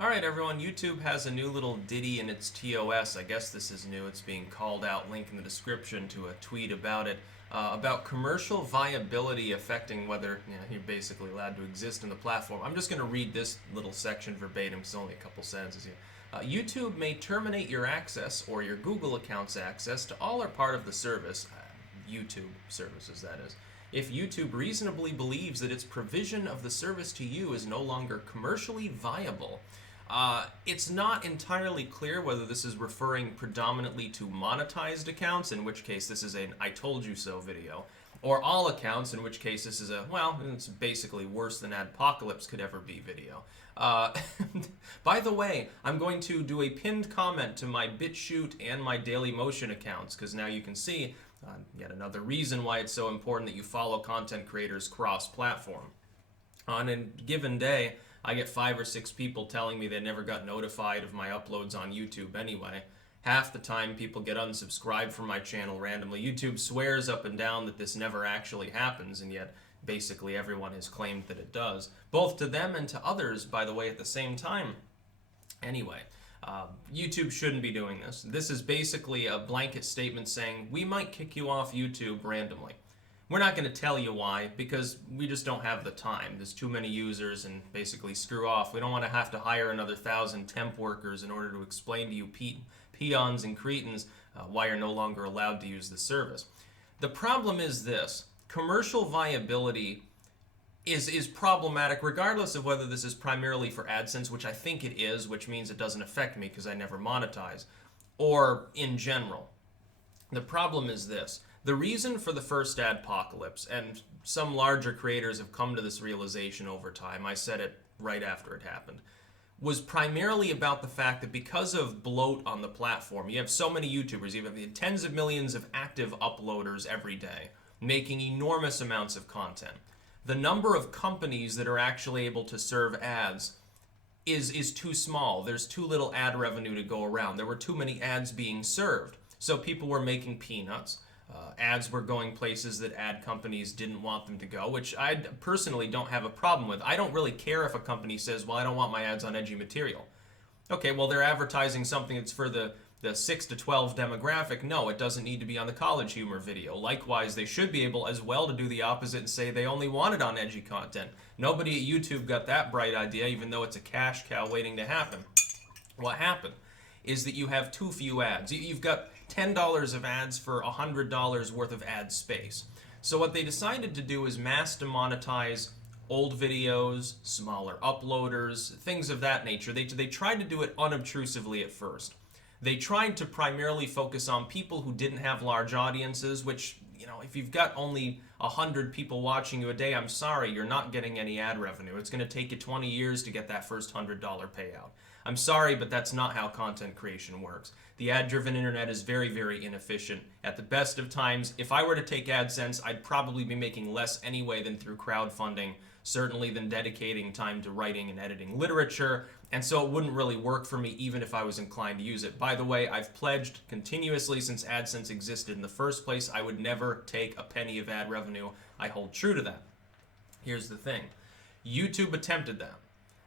Alright everyone, YouTube has a new little ditty in its TOS. I guess this is new. It's being called out. Link in the description to a tweet about it. About commercial viability affecting whether you're basically allowed to exist in the platform. I'm just going to read this little section verbatim because it's only a couple sentences here. YouTube may terminate your access or your Google account's access to all or part of the service, YouTube services that is, if YouTube reasonably believes that its provision of the service to you is no longer commercially viable. It's not entirely clear whether this is referring predominantly to monetized accounts, in which case this is an I told you so video, or all accounts, in which case this is a, well, it's basically worse than Adpocalypse could ever be video. By the way, I'm going to do a pinned comment to my BitChute and my Dailymotion accounts, because now you can see yet another reason why it's so important that you follow content creators cross-platform. On a given day, I get 5 or 6 people telling me they never got notified of my uploads on YouTube anyway. Half the time people get unsubscribed from my channel randomly. YouTube swears up and down that this never actually happens, and yet basically everyone has claimed that it does. Both to them and to others, by the way, at the same time. Anyway, YouTube shouldn't be doing this. This is basically a blanket statement saying, we might kick you off YouTube randomly. We're not going to tell you why, because we just don't have the time. There's too many users, and basically screw off. We don't want to have to hire another 1,000 temp workers in order to explain to you peons and cretins why you're no longer allowed to use the service. The problem is this. Commercial viability is problematic regardless of whether this is primarily for AdSense, which I think it is, which means it doesn't affect me because I never monetize, or in general. The problem is this. The reason for the first Adpocalypse, and some larger creators have come to this realization over time, I said it right after it happened, was primarily about the fact that because of bloat on the platform, you have so many YouTubers, you have tens of millions of active uploaders every day, making enormous amounts of content. The number of companies that are actually able to serve ads is too small. There's too little ad revenue to go around. There were too many ads being served. So people were making peanuts. Ads were going places that ad companies didn't want them to go, which I personally don't have a problem with. I don't really care if a company says, well, I don't want my ads on edgy material. Okay, well, they're advertising something that's for the 6 to 12 demographic. No, it doesn't need to be on the college humor video. Likewise, they should be able as well to do the opposite and say they only want it on edgy content. Nobody at YouTube got that bright idea, even though it's a cash cow waiting to happen. What happened is that you have too few ads. You've got $10 of ads for $100 worth of ad space. So what they decided to do is mass demonetize old videos, smaller uploaders, things of that nature. They tried to do it unobtrusively at first. They tried to primarily focus on people who didn't have large audiences, which, if you've got only 100 people watching you a day, I'm sorry, you're not getting any ad revenue. It's going to take you 20 years to get that first $100 payout. I'm sorry, but that's not how content creation works. The ad-driven internet is very, very inefficient. At the best of times, if I were to take AdSense, I'd probably be making less anyway than through crowdfunding, certainly than dedicating time to writing and editing literature, and so it wouldn't really work for me even if I was inclined to use it. By the way, I've pledged continuously since AdSense existed in the first place, I would never take a penny of ad revenue. I hold true to that. Here's the thing. YouTube attempted that.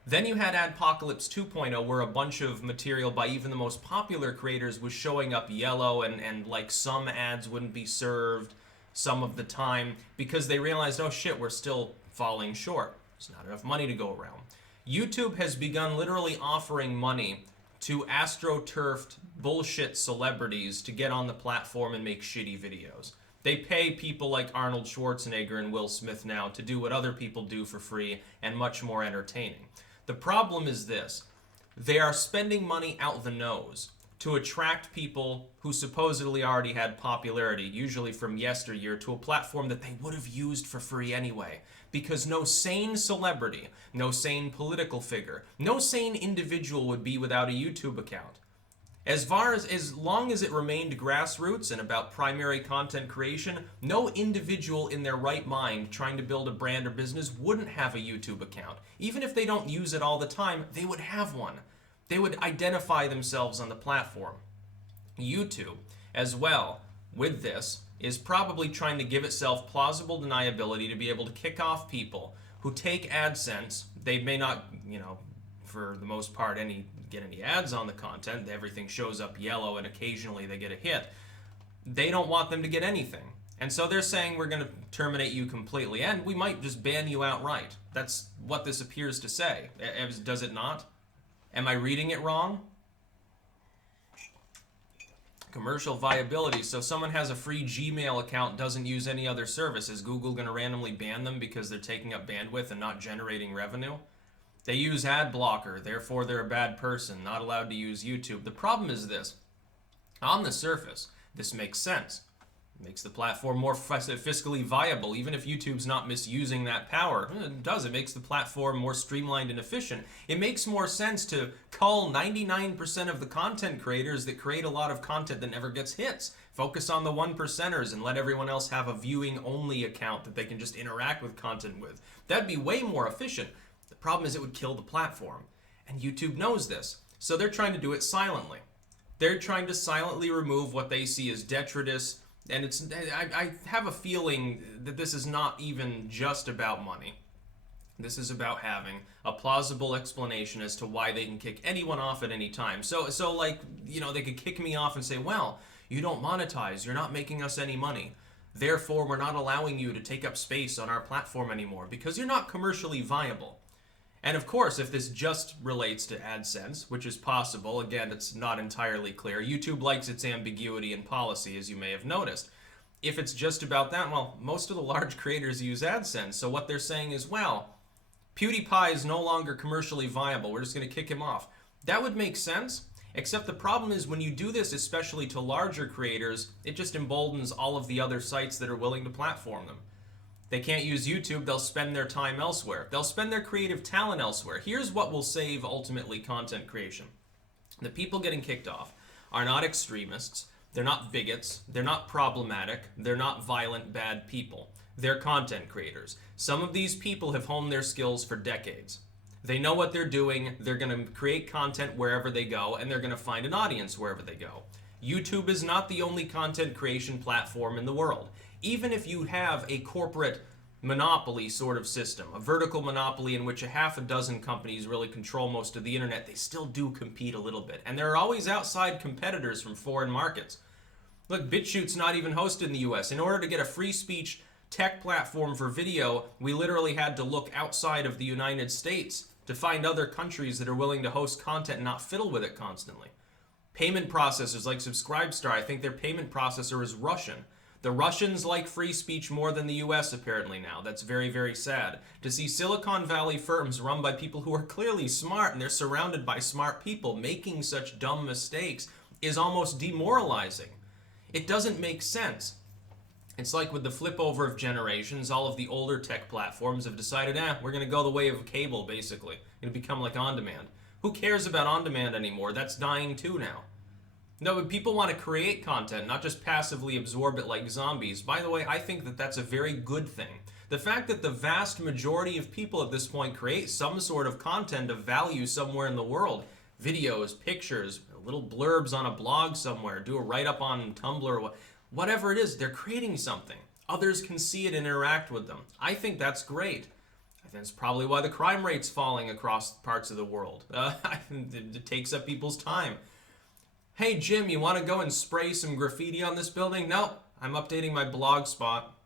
Then you had Adpocalypse 2.0, where a bunch of material by even the most popular creators was showing up yellow, and like some ads wouldn't be served some of the time because they realized, oh shit, we're still falling short. There's not enough money to go around. YouTube has begun literally offering money to astroturfed bullshit celebrities to get on the platform and make shitty videos. They pay people like Arnold Schwarzenegger and Will Smith now to do what other people do for free and much more entertaining. The problem is this. They are spending money out the nose to attract people who supposedly already had popularity, usually from yesteryear, to a platform that they would have used for free anyway. Because no sane celebrity, no sane political figure, no sane individual would be without a YouTube account. As long as it remained grassroots and about primary content creation, no individual in their right mind trying to build a brand or business wouldn't have a YouTube account. Even if they don't use it all the time, they would have one. They would identify themselves on the platform. YouTube, as well, with this, is probably trying to give itself plausible deniability to be able to kick off people who take AdSense. They may not, for the most part, get any ads on the content. Everything shows up yellow, and occasionally they get a hit. They don't want them to get anything. And so they're saying we're going to terminate you completely, and we might just ban you outright. That's what this appears to say. Does it not? Am I reading it wrong? Commercial viability. So someone has a free Gmail account, doesn't use any other service. Is Google going to randomly ban them because they're taking up bandwidth and not generating revenue? They use ad blocker, therefore they're a bad person, not allowed to use YouTube. The problem is this. On the surface, this makes sense. It makes the platform more fiscally viable, even if YouTube's not misusing that power. It does. It makes the platform more streamlined and efficient. It makes more sense to cull 99% of the content creators that create a lot of content that never gets hits. Focus on the 1%ers and let everyone else have a viewing-only account that they can just interact with content with. That'd be way more efficient. The problem is it would kill the platform. And YouTube knows this. So they're trying to do it silently. They're trying to silently remove what they see as detritus. And I have a feeling that this is not even just about money. This is about having a plausible explanation as to why they can kick anyone off at any time. So like, they could kick me off and say, well, you don't monetize, you're not making us any money. Therefore, we're not allowing you to take up space on our platform anymore because you're not commercially viable. And of course, if this just relates to AdSense, which is possible, again, it's not entirely clear. YouTube likes its ambiguity in policy, as you may have noticed. If it's just about that, well, most of the large creators use AdSense. So what they're saying is, well, PewDiePie is no longer commercially viable. We're just going to kick him off. That would make sense, except the problem is when you do this, especially to larger creators, it just emboldens all of the other sites that are willing to platform them. They can't use YouTube, they'll spend their time elsewhere. They'll spend their creative talent elsewhere. Here's what will save, ultimately, content creation. The people getting kicked off are not extremists, they're not bigots, they're not problematic, they're not violent, bad people. They're content creators. Some of these people have honed their skills for decades. They know what they're doing, they're going to create content wherever they go, and they're going to find an audience wherever they go. YouTube is not the only content creation platform in the world. Even if you have a corporate monopoly sort of system, a vertical monopoly in which a half a dozen companies really control most of the internet, they still do compete a little bit. And there are always outside competitors from foreign markets. Look, BitChute's not even hosted in the US. In order to get a free speech tech platform for video, we literally had to look outside of the United States to find other countries that are willing to host content and not fiddle with it constantly. Payment processors like Subscribestar, I think their payment processor is Russian. The Russians like free speech more than the US apparently now. That's very, very sad. To see Silicon Valley firms run by people who are clearly smart and they're surrounded by smart people making such dumb mistakes is almost demoralizing. It doesn't make sense. It's like with the flip over of generations, all of the older tech platforms have decided, we're going to go the way of cable, basically. It's going to become like on-demand. Who cares about on-demand anymore? That's dying too now. No, but people want to create content, not just passively absorb it like zombies. By the way, I think that that's a very good thing. The fact that the vast majority of people at this point create some sort of content of value somewhere in the world, videos, pictures, little blurbs on a blog somewhere, do a write-up on Tumblr, whatever it is, they're creating something. Others can see it and interact with them. I think that's great. I think that's probably why the crime rate's falling across parts of the world. It takes up people's time. Hey, Jim, you want to go and spray some graffiti on this building? No, I'm updating my blog spot.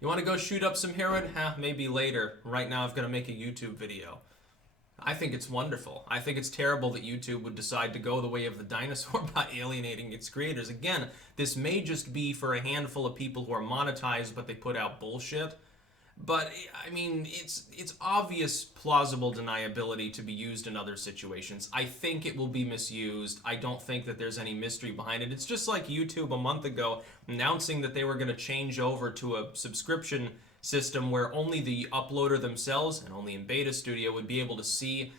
You want to go shoot up some heroin? Maybe later. Right now, I've got to make a YouTube video. I think it's wonderful. I think it's terrible that YouTube would decide to go the way of the dinosaur by alienating its creators. Again, this may just be for a handful of people who are monetized, but they put out bullshit. But, I mean, it's obvious plausible deniability to be used in other situations. I think it will be misused. I don't think that there's any mystery behind it. It's just like YouTube a month ago announcing that they were going to change over to a subscription system where only the uploader themselves and only in Beta Studio would be able to see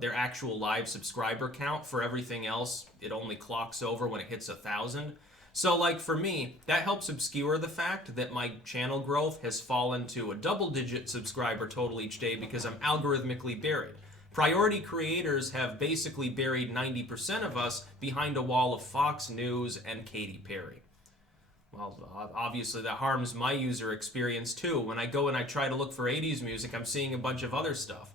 their actual live subscriber count. For everything else, it only clocks over when it hits 1,000. So, like, for me, that helps obscure the fact that my channel growth has fallen to a double-digit subscriber total each day because I'm algorithmically buried. Priority creators have basically buried 90% of us behind a wall of Fox News and Katy Perry. Well, obviously that harms my user experience too. When I go and I try to look for 80s music, I'm seeing a bunch of other stuff.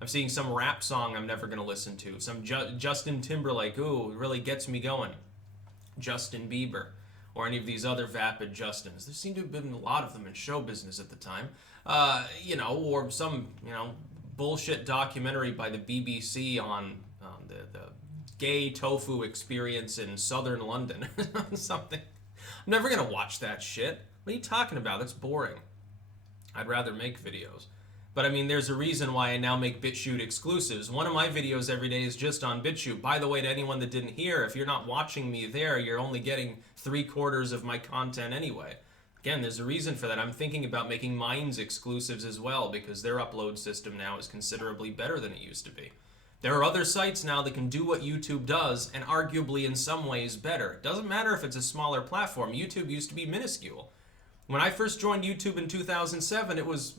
I'm seeing some rap song I'm never going to listen to. Some Justin Timberlake, ooh, really gets me going. Justin Bieber, or any of these other vapid Justins. There seemed to have been a lot of them in show business at the time. Or some, bullshit documentary by the BBC on the gay tofu experience in southern London. Something. I'm never going to watch that shit. What are you talking about? That's boring. I'd rather make videos. But I mean, there's a reason why I now make BitChute exclusives. One of my videos every day is just on BitChute. By the way, to anyone that didn't hear, if you're not watching me there, you're only getting 3/4 of my content anyway. Again, there's a reason for that. I'm thinking about making Minds exclusives as well, because their upload system now is considerably better than it used to be. There are other sites now that can do what YouTube does, and arguably in some ways better. It doesn't matter if it's a smaller platform. YouTube used to be minuscule. When I first joined YouTube in 2007, it was,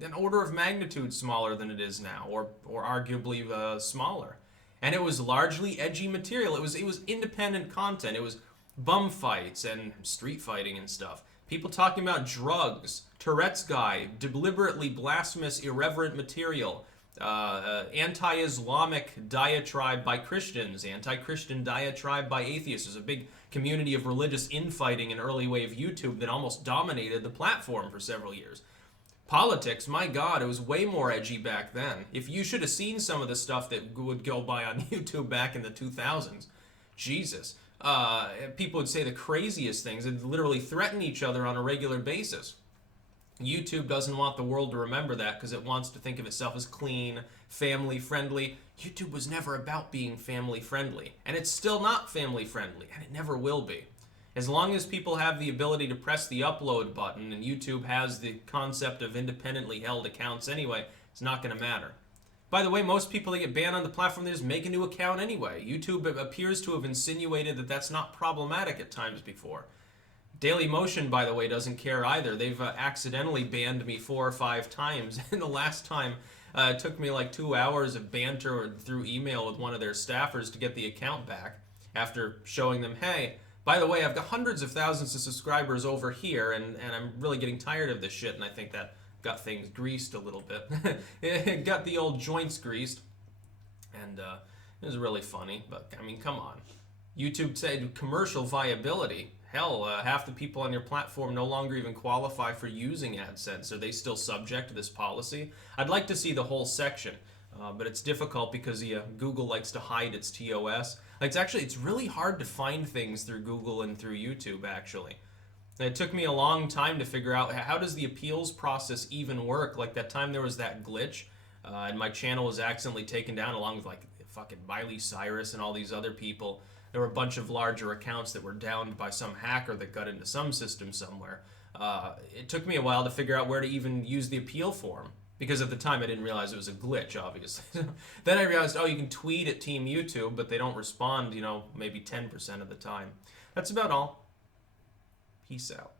an order of magnitude smaller than it is now, or arguably smaller. And it was largely edgy material. It was independent content. It was bum fights and street fighting and stuff. People talking about drugs, Tourette's guy, deliberately blasphemous, irreverent material, anti-Islamic diatribe by Christians, anti-Christian diatribe by atheists. There's a big community of religious infighting in early wave YouTube that almost dominated the platform for several years. Politics, my God, it was way more edgy back then. If you should have seen some of the stuff that would go by on YouTube back in the 2000s, Jesus. People would say the craziest things and literally threaten each other on a regular basis. YouTube doesn't want the world to remember that because it wants to think of itself as clean, family-friendly. YouTube was never about being family-friendly, and it's still not family-friendly, and it never will be. As long as people have the ability to press the upload button, and YouTube has the concept of independently held accounts anyway, it's not going to matter. By the way, most people that get banned on the platform, they just make a new account anyway. YouTube appears to have insinuated that that's not problematic at times before. Dailymotion, by the way, doesn't care either. They've accidentally banned me 4 or 5 times, and the last time it took me like 2 hours of banter through email with one of their staffers to get the account back after showing them, hey, by the way, I've got hundreds of thousands of subscribers over here, and I'm really getting tired of this shit, and I think that got things greased a little bit. It got the old joints greased, and it was really funny, but I mean, come on. YouTube said commercial viability. Hell, half the people on your platform no longer even qualify for using AdSense. Are they still subject to this policy? I'd like to see the whole section, but it's difficult because Google likes to hide its TOS. It's really hard to find things through Google and through YouTube, actually. And it took me a long time to figure out how does the appeals process even work. Like that time there was that glitch, and my channel was accidentally taken down along with like fucking Miley Cyrus and all these other people. There were a bunch of larger accounts that were downed by some hacker that got into some system somewhere. It took me a while to figure out where to even use the appeal form, because at the time I didn't realize it was a glitch, obviously. Then I realized, you can tweet at Team YouTube, but they don't respond, maybe 10% of the time. That's about all. Peace out.